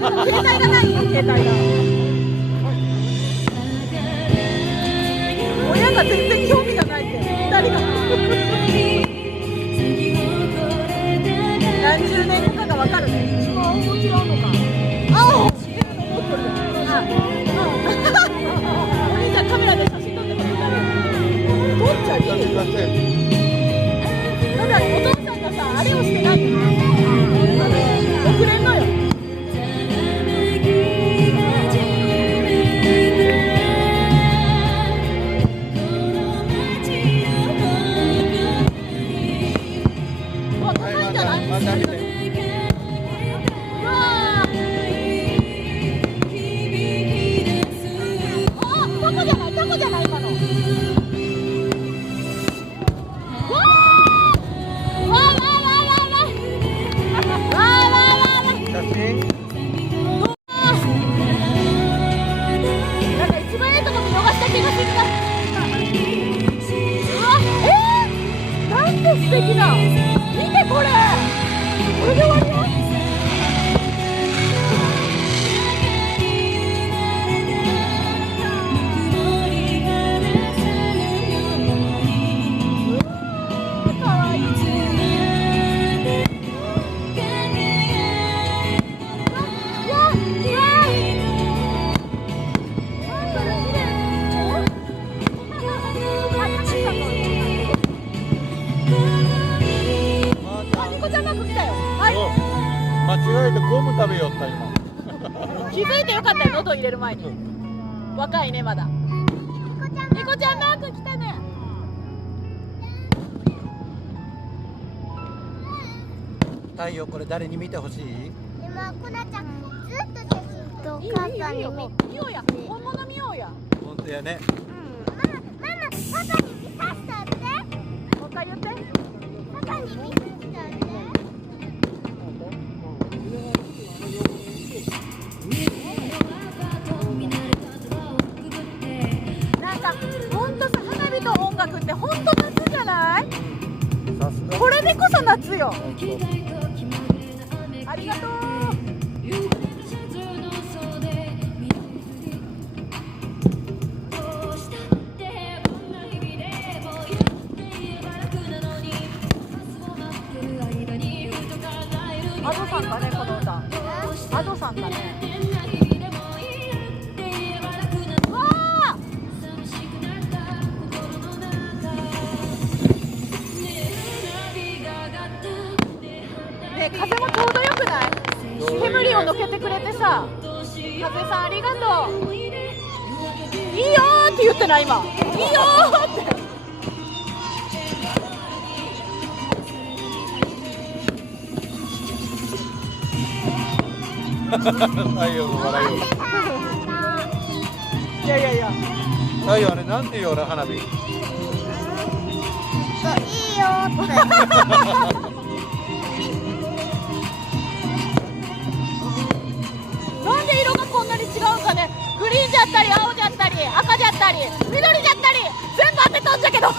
携帯がないよ、携帯が。親が全然興味がないって、2人が。何十年後かが分かるね。違うのか。ああ、お兄ちゃんカメラで写真撮ってくれたり。撮っちゃいい。だからお父さんがさ、あれをしてない。遅れんのよ。素敵な。見てこれ。これで終わりよ。かわいい。間違えてゴム食べよった今。気づいてよかったよ、喉入れる前に。若いねまだ。ニコちゃんマーク来たね。太陽これ誰に見てほしい？今コナちゃんずっと写真とお母さんに見ようや。本物見ようや。本当やね。ママパパに見させてあげて。もう一回言って。パパに見させてあげて。本当さ、花火と音楽って本当夏じゃない？これでこそ夏よ。ありがとう。アドさんだね、この歌。アドさんだね。風もちょうどよくない？煙をのけてくれてさ。風さんありがとう。いいよーって言ってない今。いいよーって。太陽の笑いを。いやいやいや。太陽あれなんて言うの花火？いいよーって。なんで色がこんなに違うんかね。グリーンじゃったり青じゃったり赤じゃったり緑じゃったり全部当てたんじゃけど。う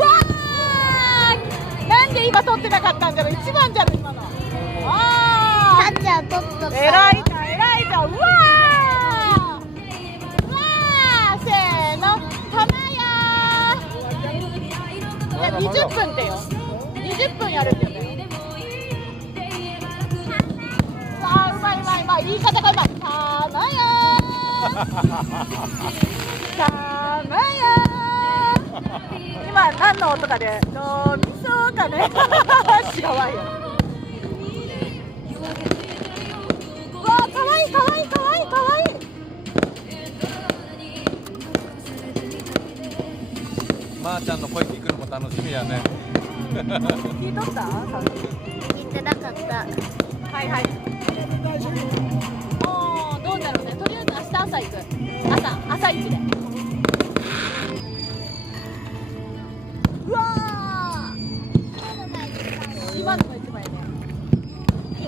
わー、なんで今撮ってなかったんじゃろ。一番じゃろ今の。あさっちゃん撮っとった。偉いじゃん偉いじゃん。うわーうわー、せーの玉やー。20分ってよ。20分やるんだよね。さあうまいうまいうまい。言い方がうまい。玉やー玉やー。今何の音かで脳みそかね。違うわよ。うわーかわいいかわいいかわいいかわいい。まーちゃんの声聞くのも楽しみやね。聞いとった？聞いてなかった。はいはい。もうどうだろうね。とりあえず明日朝行く。朝一で。うわー。今のが一番やね。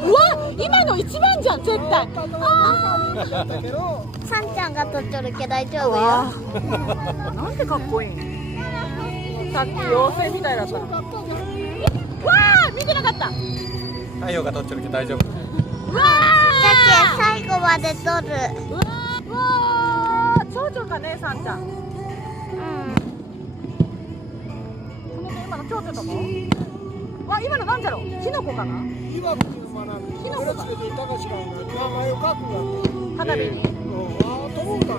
うわ、今の一番じゃん絶対。さんちゃんが撮っちょるけど大丈夫よ。なんてかっこいい。さっき妖精みたいだったの。わあ、見てなかった。太陽が撮ってるけど大丈夫。うわじゃけ最後まで撮る。ー、うわー、うわー、蝶々かね、さんちゃん。うん。今の蝶々とも。わ、今のなんじゃろう。キノコかな。今僕の学び、キノコかこれつけて高志が名前を書くんだって。花火に。ああ、飛ぶんかな。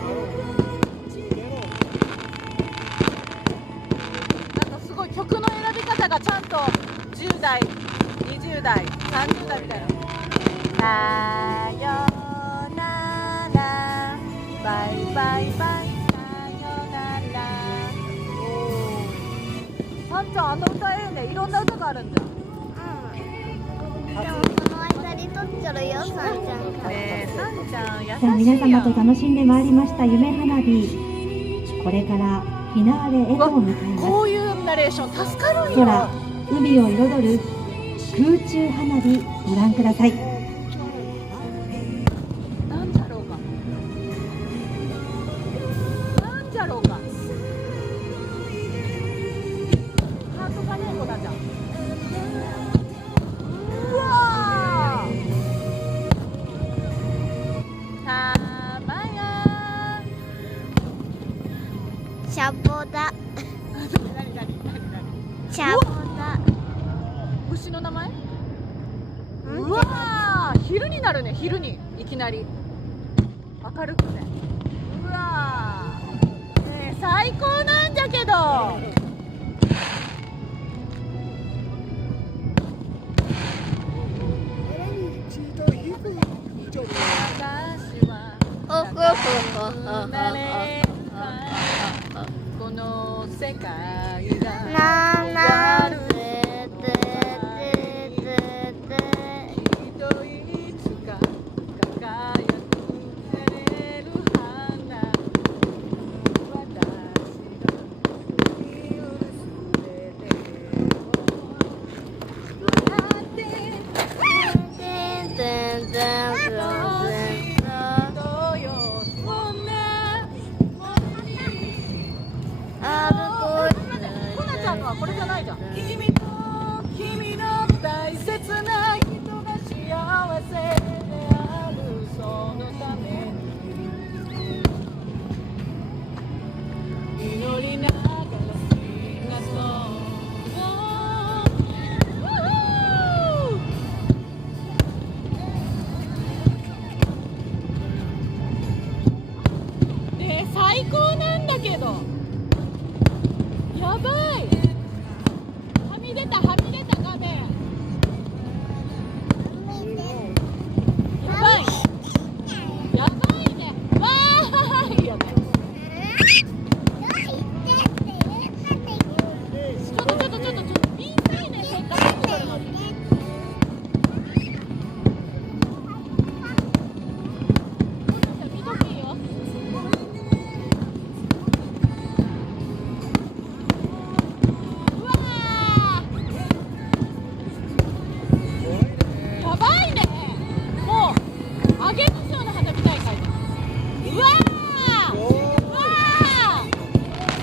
なんかすごい曲の選び方がちゃんと10代、20代、30代みたいな。さよなら、バイバイバイ、さよなら。さんちゃん、あの歌ええね。いろんな歌があるんじゃん。でもその間に撮っちゃるよ、さんちゃんから。ねえ、さんちゃん優しいやん。さあ皆様と楽しんでまいりました夢花火、これからフィナーレへと向かいます。こういうナレーション助かるん空よ。海を彩る空中花火ご覧ください。なんじゃろうか。なんじゃろうか。ハートがね、こだじゃん。うわー。たまや。シャボだ。何。シャボだ。虫の名前？うわー、昼になるね。昼にいきなり明るくね。うわー、ねえ、最高なんだけど。私はなればこの世界がなな終わるきっといつか輝く照れる花私が許すべてを笑ってどうよそんなコナちゃんのはこれじゃないじゃん。君と君の大切な人が幸せであるそのため祈りながら好きな人ねえ、最高なんだけど。やばい。はみ出た画面。やばい。やばいね。わーいよね。ちょっとピンサイね、せっかく撮るのに。見ときよ。うわー、やばいね。もうあげますような花火大会だ。うわー、うわ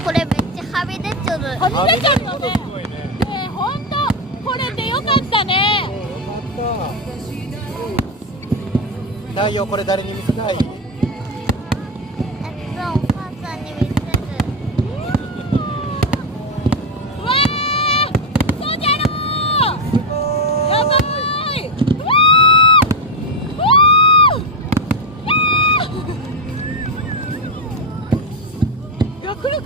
これめっちゃはみ出ちゃる。ー、はみ出ちゃうよね。すごいね。ねえ、ほんとこれでよかったね。太陽これ誰に見せたい？お母さんに見せる。うわー、そうじゃろー。やばい。うわー、うわー、いや、来る。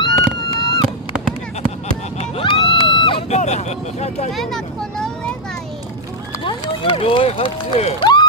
この上がうわなんだこの上がいい。ー、何を言うの。すごい拍手。